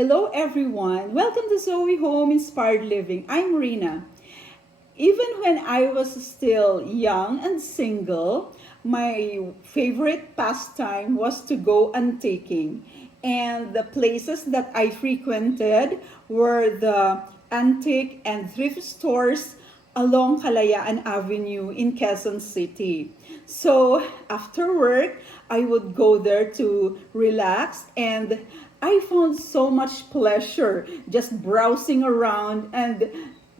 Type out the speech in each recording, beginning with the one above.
Hello everyone, welcome to ZOE Home Inspired Living. I'm Rina. Even when I was still young and single, my favorite pastime was to go antiquing. And the places that I frequented were the antique and thrift stores along Kalayaan Avenue in Quezon City. So after work, I would go there to relax, and I found so much pleasure just browsing around and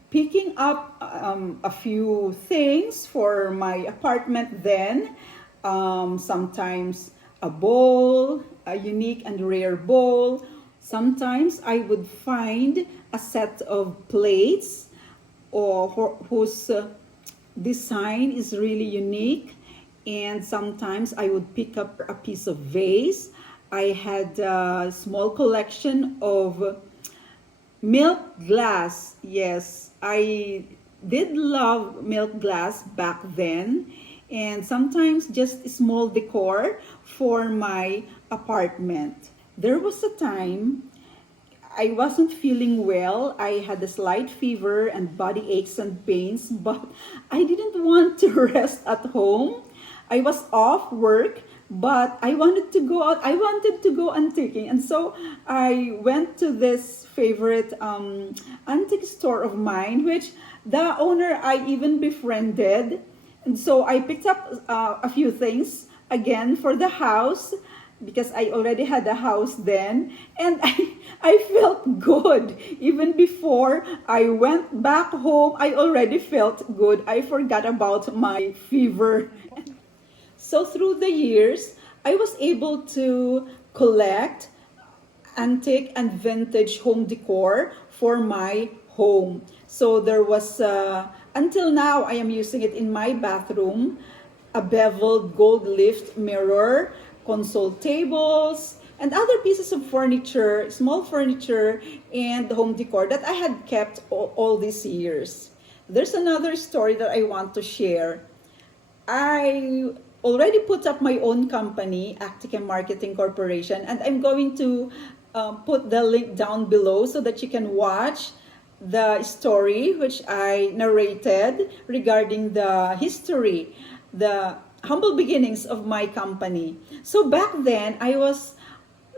picking up a few things for my apartment then. Sometimes a bowl, a unique and rare bowl. Sometimes I would find a set of plates whose design is really unique. And sometimes I would pick up a piece of vase. I had a small collection of milk glass. Yes, I did love milk glass back then. And sometimes just small decor for my apartment. There was a time I wasn't feeling well. I had a slight fever and body aches and pains, but I didn't want to rest at home. I was off work, but I wanted to go out. I wanted to go antiquing. And so I went to this favorite antique store of mine, which the owner I even befriended. And so I picked up a few things again for the house because I already had a house then. And I felt good. Even before I went back home, I already felt good. I forgot about my fever. So through the years, I was able to collect antique and vintage home decor for my home. So there was, until now, I am using it in my bathroom, a beveled gold lift mirror, console tables, and other pieces of furniture, small furniture, and home decor that I had kept all these years. There's another story that I want to share. I already put up my own company, Acticam Marketing Corporation, and I'm going to put the link down below so that you can watch the story which I narrated regarding the history, the humble beginnings of my company. So back then, I was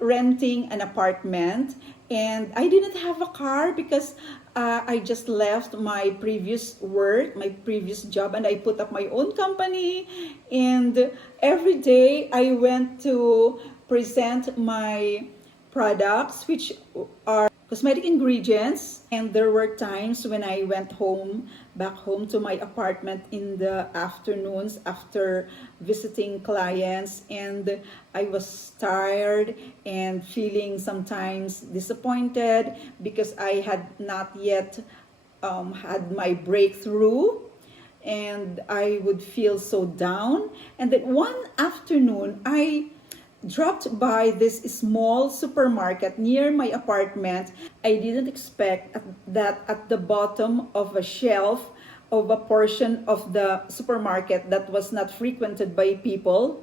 renting an apartment and I didn't have a car because I just left my previous work, my previous job, and I put up my own company. And every day I went to present my products, which are cosmetic ingredients. And there were times when I went back home to my apartment in the afternoons after visiting clients, and I was tired and feeling sometimes disappointed because I had not yet had my breakthrough, and I would feel so down. And then one afternoon, I dropped by this small supermarket near my apartment. I didn't expect that at the bottom of a shelf of a portion of the supermarket that was not frequented by people,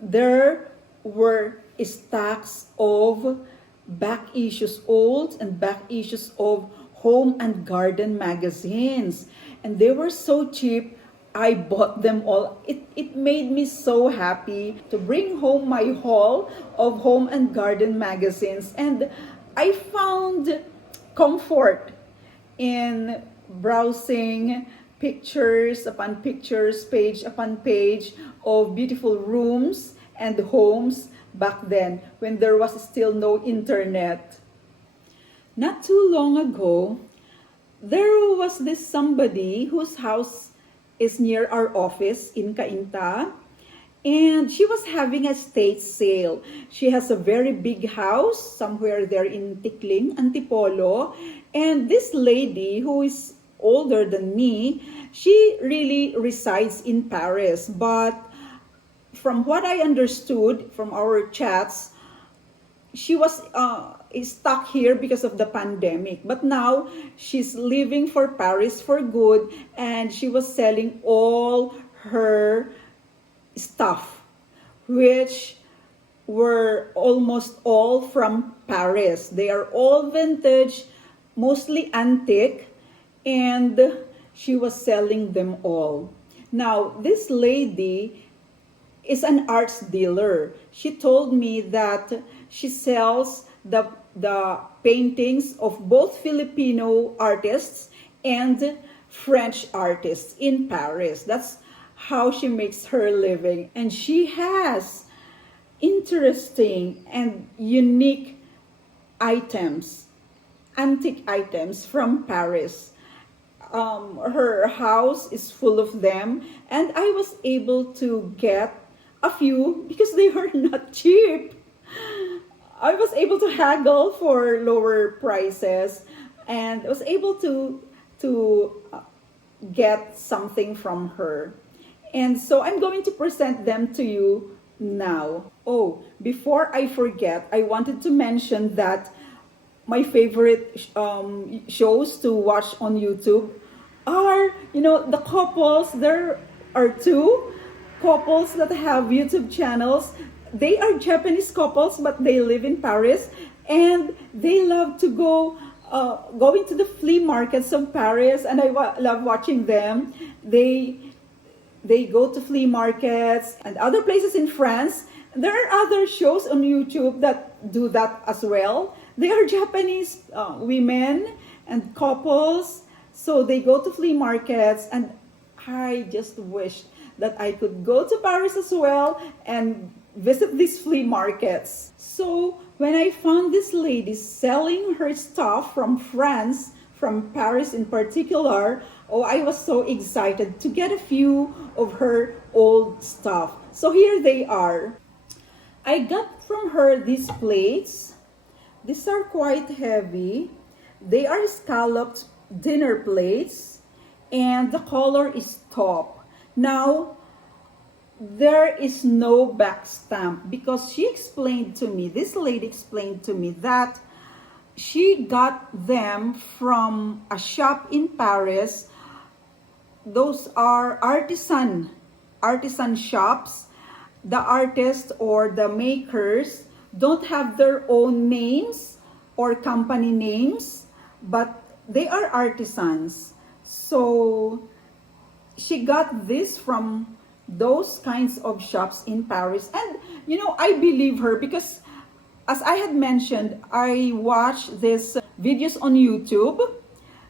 there were stacks of back issues, old and back issues of home and garden magazines. And they were so cheap, I bought them all. It made me so happy to bring home my haul of home and garden magazines. And I found comfort in browsing pictures upon pictures, page upon page of beautiful rooms and homes back then when there was still no internet. Not too long ago, there was this somebody whose house is near our office in Cainta, and she was having a estate sale. She has a very big house somewhere there in Tikling, Antipolo, and this lady who is older than me, she really resides in Paris, but from what I understood from our chats, she was stuck here because of the pandemic. But now she's leaving for Paris for good, and she was selling all her stuff, which were almost all from Paris. They are all vintage, mostly antique, and she was selling them all. Now, this lady is an arts dealer. She told me that she sells the paintings of both Filipino artists and French artists in Paris. That's how she makes her living. And she has interesting and unique items, antique items from Paris. Her house is full of them, and I was able to get a few because they were not cheap. I was able to haggle for lower prices, and I was able to get something from her. And so I'm going to present them to you now. Oh, before I forget, I wanted to mention that my favorite shows to watch on YouTube are, the couples. There are two couples that have YouTube channels. They are Japanese couples, but they live in Paris, and they love to going to the flea markets of Paris, and I love watching them. They go to flea markets and other places in France. There are other shows on YouTube that do that as well. They are Japanese women and couples, so they go to flea markets, and I just wish that I could go to Paris as well and visit these flea markets. So when I found this lady selling her stuff from France, from Paris in particular, oh, I was so excited to get a few of her old stuff. So here they are. I got from her these plates. These are quite heavy. They are scalloped dinner plates, and the color is taupe. Now, there is no back stamp because she explained to me, this lady explained to me that she got them from a shop in Paris. Those are artisan shops. The artists or the makers don't have their own names or company names, but they are artisans. So she got this from those kinds of shops in Paris. And I believe her because, as I had mentioned, I watch these videos on YouTube.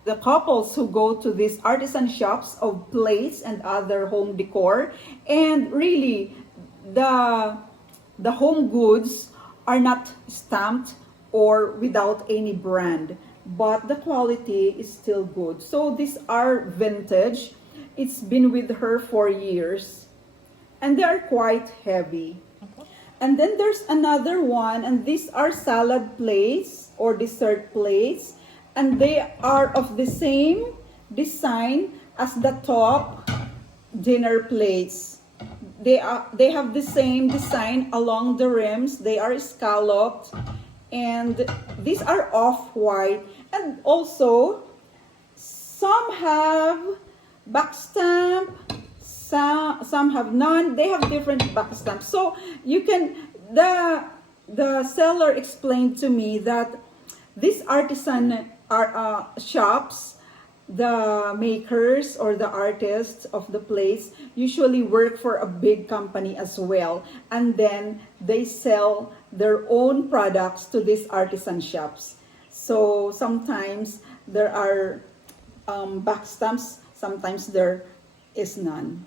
The couples who go to these artisan shops of plates and other home decor, and really the home goods are not stamped or without any brand, but the quality is still good. So these are vintage. It's been with her for years, and they are quite heavy. And then there's another one, and these are salad plates or dessert plates, and they are of the same design as the top dinner plates. They have the same design along the rims. They are scalloped, and these are off-white. And also, some have back stamp, some have none. They have different back stamps. So you can, the seller explained to me that these artisan shops, the makers or the artists of the plates usually work for a big company as well, and then they sell their own products to these artisan shops. So sometimes there are back stamps, sometimes there is none.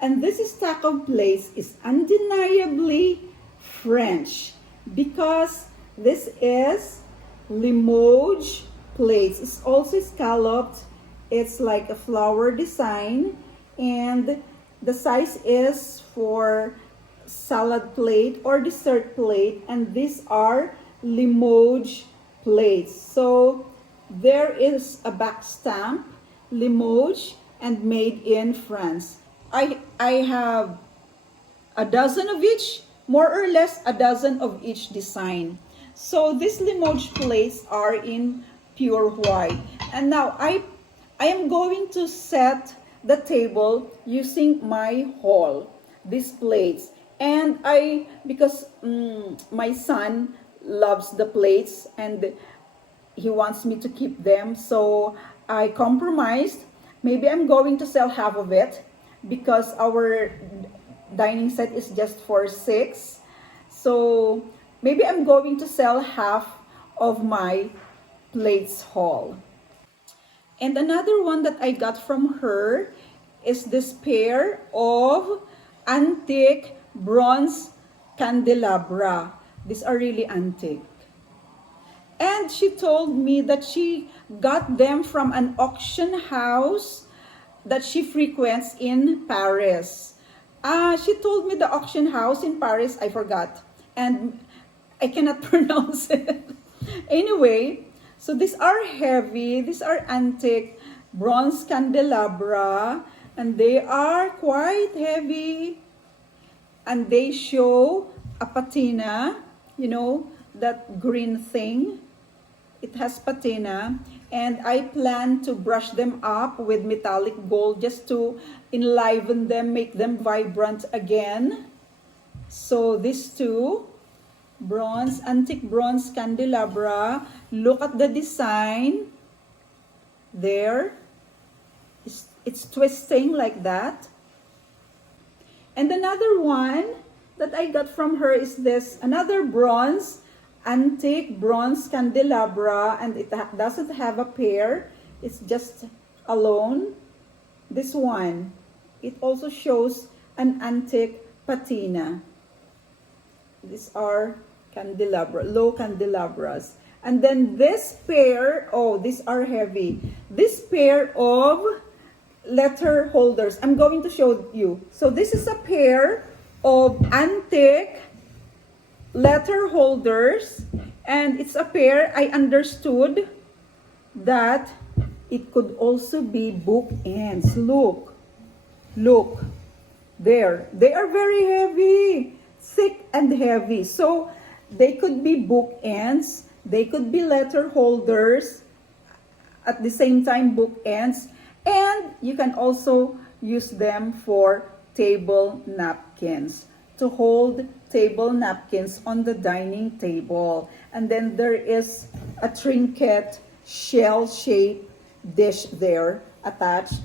And this stack of plates is undeniably French because this is Limoges plates. It's also scalloped. It's like a flower design, and the size is for salad plate or dessert plate, and these are Limoges plates. So there is a back stamp, Limoges, and made in France. I have a dozen of each, more or less a dozen of each design. So these Limoges plates are in pure white. And now I am going to set the table using my haul, these plates. And because my son loves the plates and he wants me to keep them, so I compromised. Maybe I'm going to sell half of it because our dining set is just for 6. So maybe I'm going to sell half of my plates haul. And another one that I got from her is this pair of antique bronze candelabra. These are really antique. And she told me that she got them from an auction house that she frequents in Paris. She told me the auction house in Paris, I forgot. And I cannot pronounce it. Anyway, so these are heavy, these are antique bronze candelabra, and they are quite heavy. And they show a patina, you know, that green thing. It has patina, and I plan to brush them up with metallic gold just to enliven them, make them vibrant again. So these two bronze, antique bronze candelabra, look at the design there. It's twisting like that. And another one that I got from her is this, another bronze, antique bronze candelabra, and it doesn't have a pair, it's just alone. This one, it also shows an antique patina. These are candelabra, low candelabras. And then this pair, oh, these are heavy. This pair of letter holders, I'm going to show you. So this is a pair of antique letter holders, and it's a pair. I understood that it could also be bookends. Look, there. They are very heavy, thick and heavy. So they could be bookends, they could be letter holders, at the same time bookends, and you can also use them for table napkins, to hold table napkins on the dining table. And then there is a trinket shell-shaped dish there attached.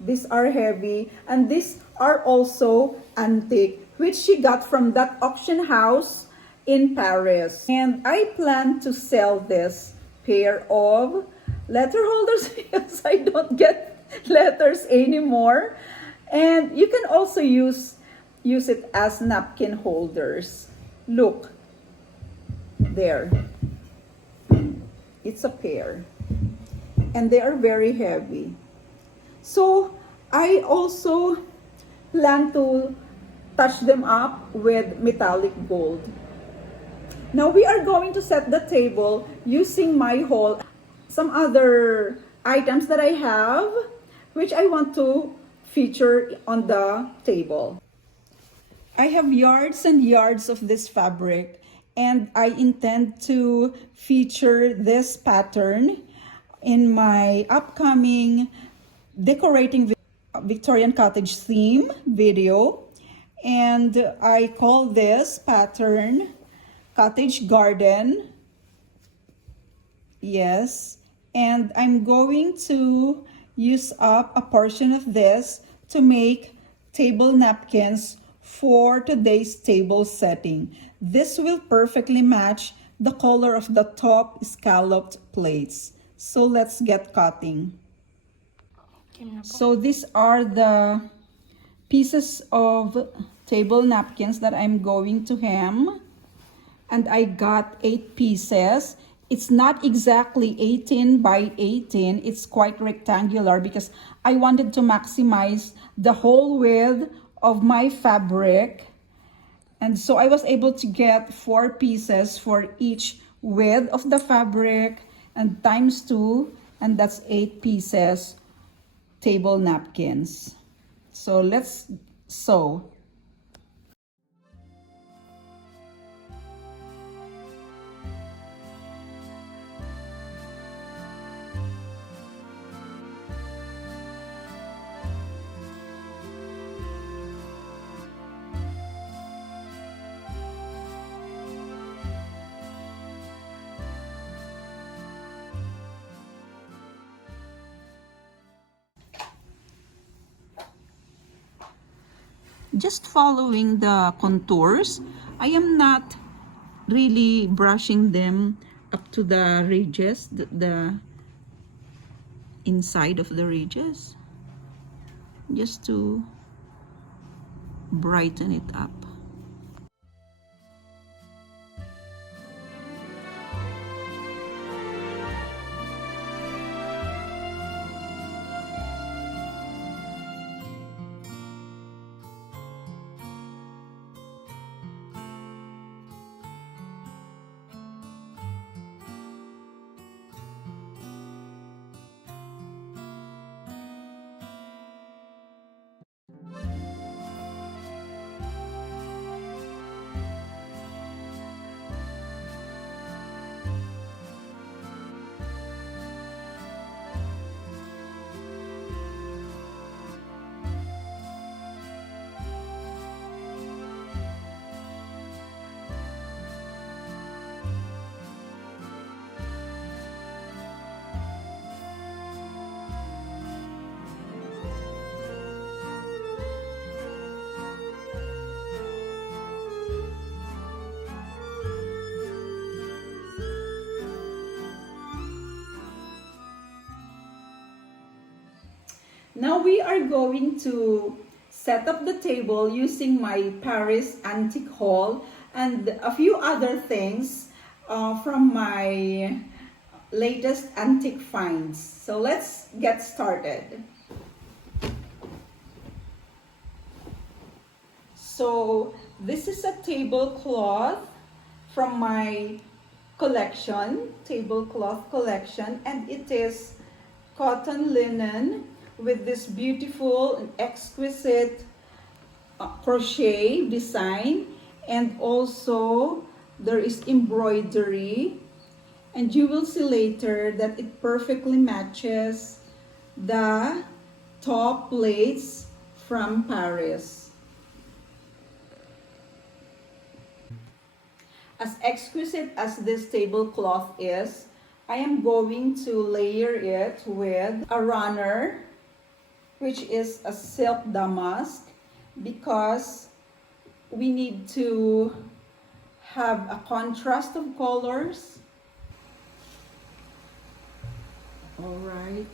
These are heavy, and these are also antique, which she got from that auction house in Paris. And I plan to sell this pair of letter holders because I don't get letters anymore. And you can also use it as napkin holders. Look, there. It's a pair. And they are very heavy. So I also plan to touch them up with metallic gold. Now we are going to set the table using my haul, some other items that I have, which I want to feature on the table. I have yards and yards of this fabric, and I intend to feature this pattern in my upcoming decorating Victorian cottage theme video. And I call this pattern Cottage Garden. Yes, and I'm going to use up a portion of this to make table napkins for today's table setting. This will perfectly match the color of the top scalloped plates. So let's get cutting. So these are the pieces of table napkins that I'm going to hem. And I got 8 pieces. It's not exactly 18 by 18. It's quite rectangular because I wanted to maximize the whole width of my fabric. And so I was able to get 4 pieces for each width of the fabric, and times 2, and that's 8 pieces table napkins. So let's sew. just following the contours. I am not really brushing them up to the ridges, the inside of the ridges, just to brighten it up. Now we are going to set up the table using my Paris antique haul and a few other things from my latest antique finds. So let's get started. So this is a tablecloth from my tablecloth collection, and it is cotton linen with this beautiful and exquisite crochet design, and also there is embroidery, and you will see later that it perfectly matches the top plates from Paris. As exquisite as this tablecloth is, I am going to layer it with a runner, which is a silk damask, because we need to have a contrast of colors. All right.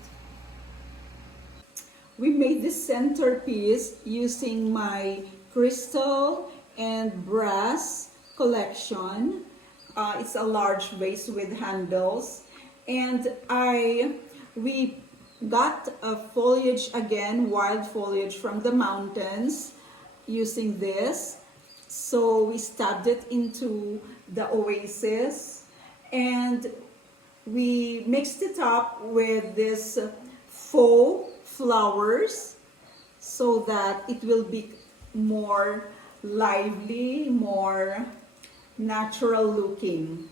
We made this centerpiece using my crystal and brass collection. It's a large vase with handles, and we got a foliage again, wild foliage from the mountains using this. So we stabbed it into the oasis, and we mixed it up with this faux flowers so that it will be more lively, more natural looking.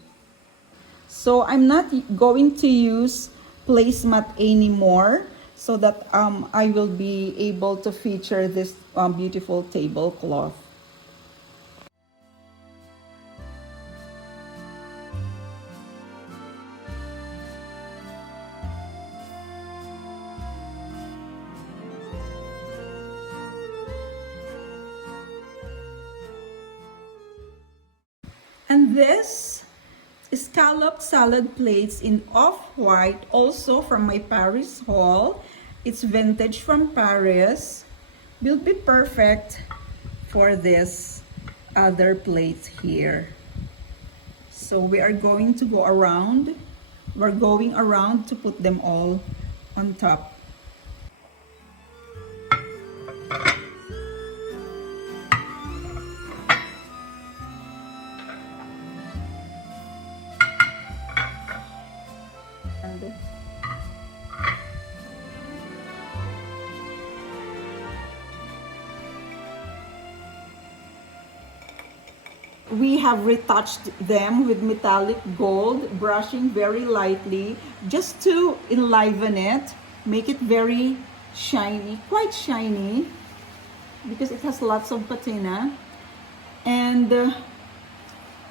So I'm not going to use placemat anymore, so that I will be able to feature this beautiful tablecloth. And this scalloped salad plates in off-white, also from my Paris haul. It's vintage from Paris. Will be perfect for this other plate here. So we are going to go around. We're going around to put them all on top. We have retouched them with metallic gold, brushing very lightly just to enliven it, make it very shiny, quite shiny, because it has lots of patina. And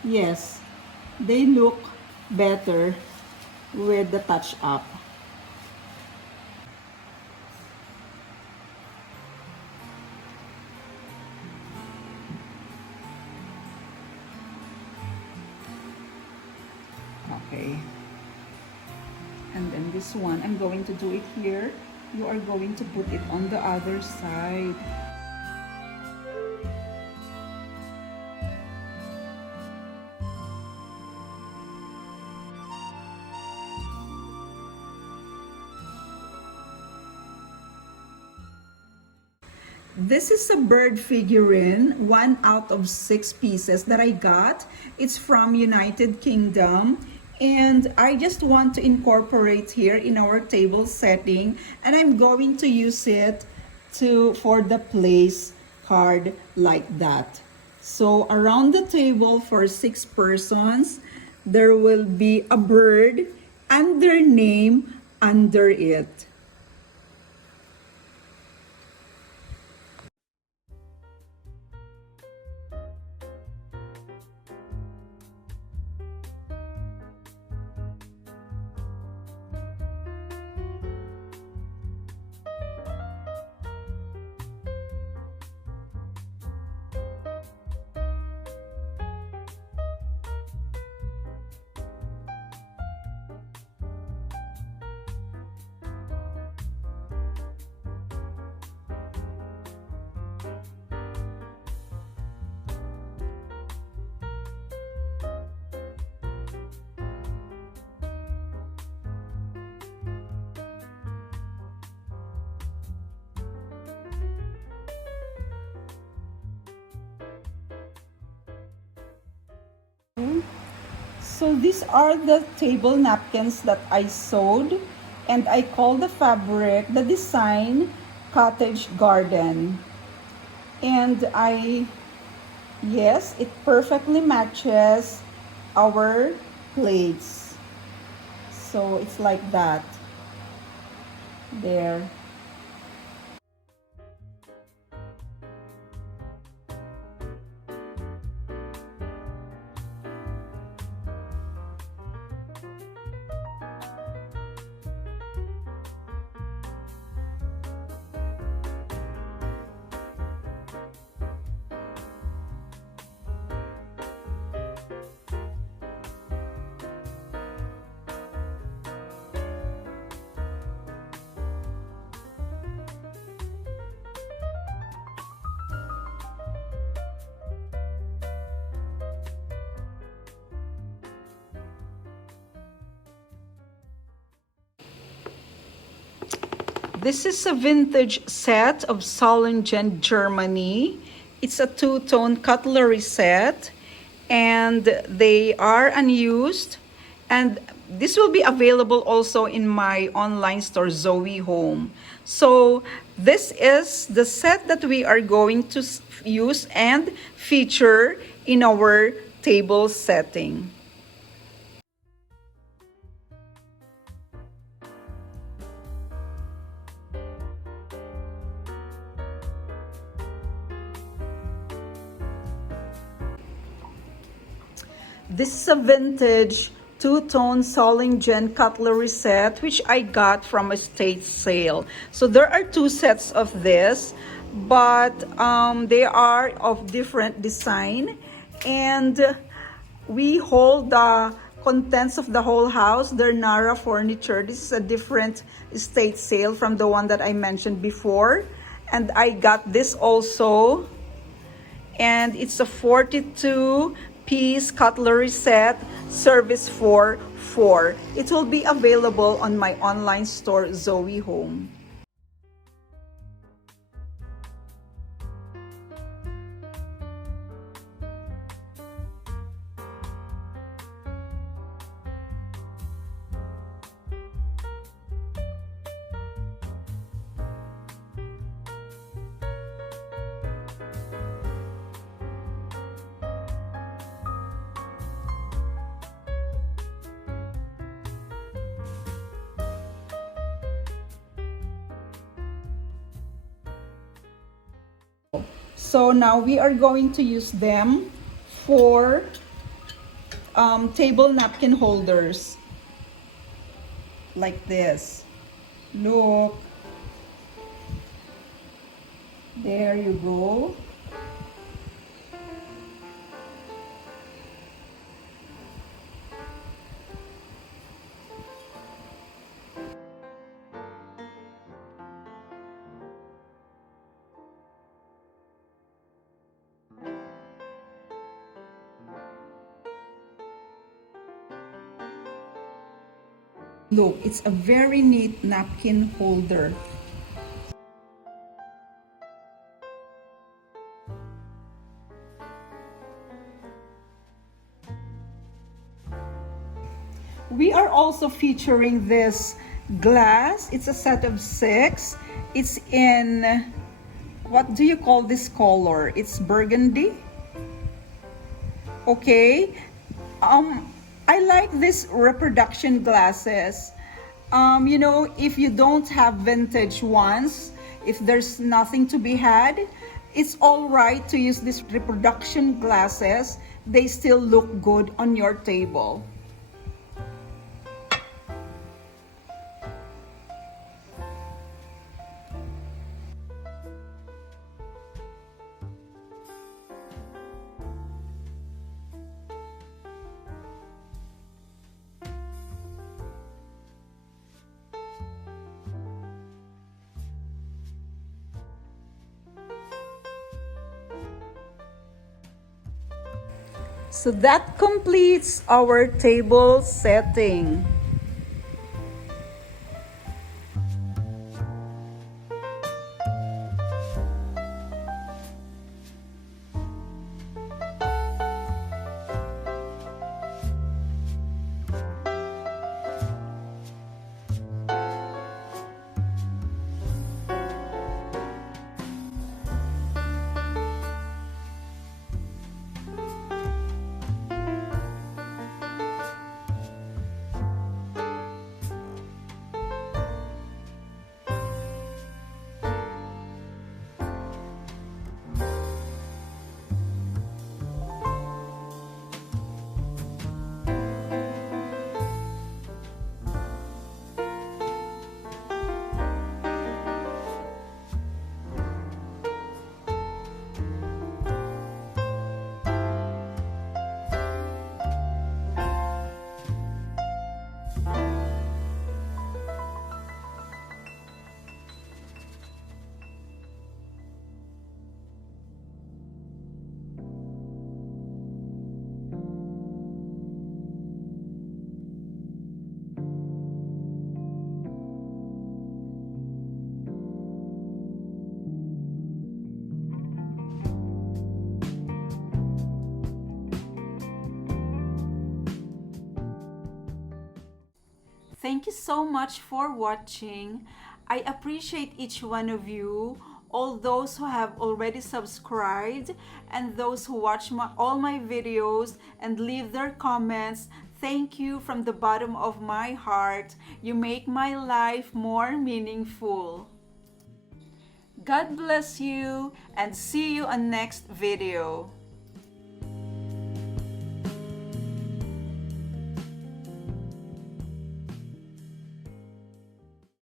yes, they look better with the touch up. this one. I'm going to do it here. You are going to put it on the other side. This is a bird figurine, 1 out of 6 pieces that I got. It's from United Kingdom. And I just want to incorporate here in our table setting. And I'm going to use it for the place card like that. So around the table for 6 persons, there will be a bird and their name under it. So these are the table napkins that I sewed, and I call the fabric, the design, Cottage Garden. And yes, it perfectly matches our plates. So it's like that. There. This is a vintage set of Solingen, Germany. It's a two-tone cutlery set, and they are unused. And this will be available also in my online store, ZOE Home. So this is the set that we are going to use and feature in our table setting. This is a vintage two-tone Solingen cutlery set, which I got from a estate sale. So there are 2 sets of this, but they are of different design. And we hold the contents of the whole house. They're Nara furniture. This is a different estate sale from the one that I mentioned before. And I got this also. And it's a 42-piece cutlery set, service for 4. It will be available on my online store, ZOE Home. So now we are going to use them for table napkin holders like this. Look, there you go. Look, it's a very neat napkin holder. We are also featuring this glass. It's a set of 6. It's in, what do you call this color? It's burgundy. Okay. I like this reproduction glasses. If you don't have vintage ones, if there's nothing to be had, it's all right to use these reproduction glasses. They still look good on your table. So that completes our table setting. Thank you so much for watching. I appreciate each one of you, all those who have already subscribed and those who watch all my videos and leave their comments. Thank you from the bottom of my heart. You make my life more meaningful. God bless you and see you on next video.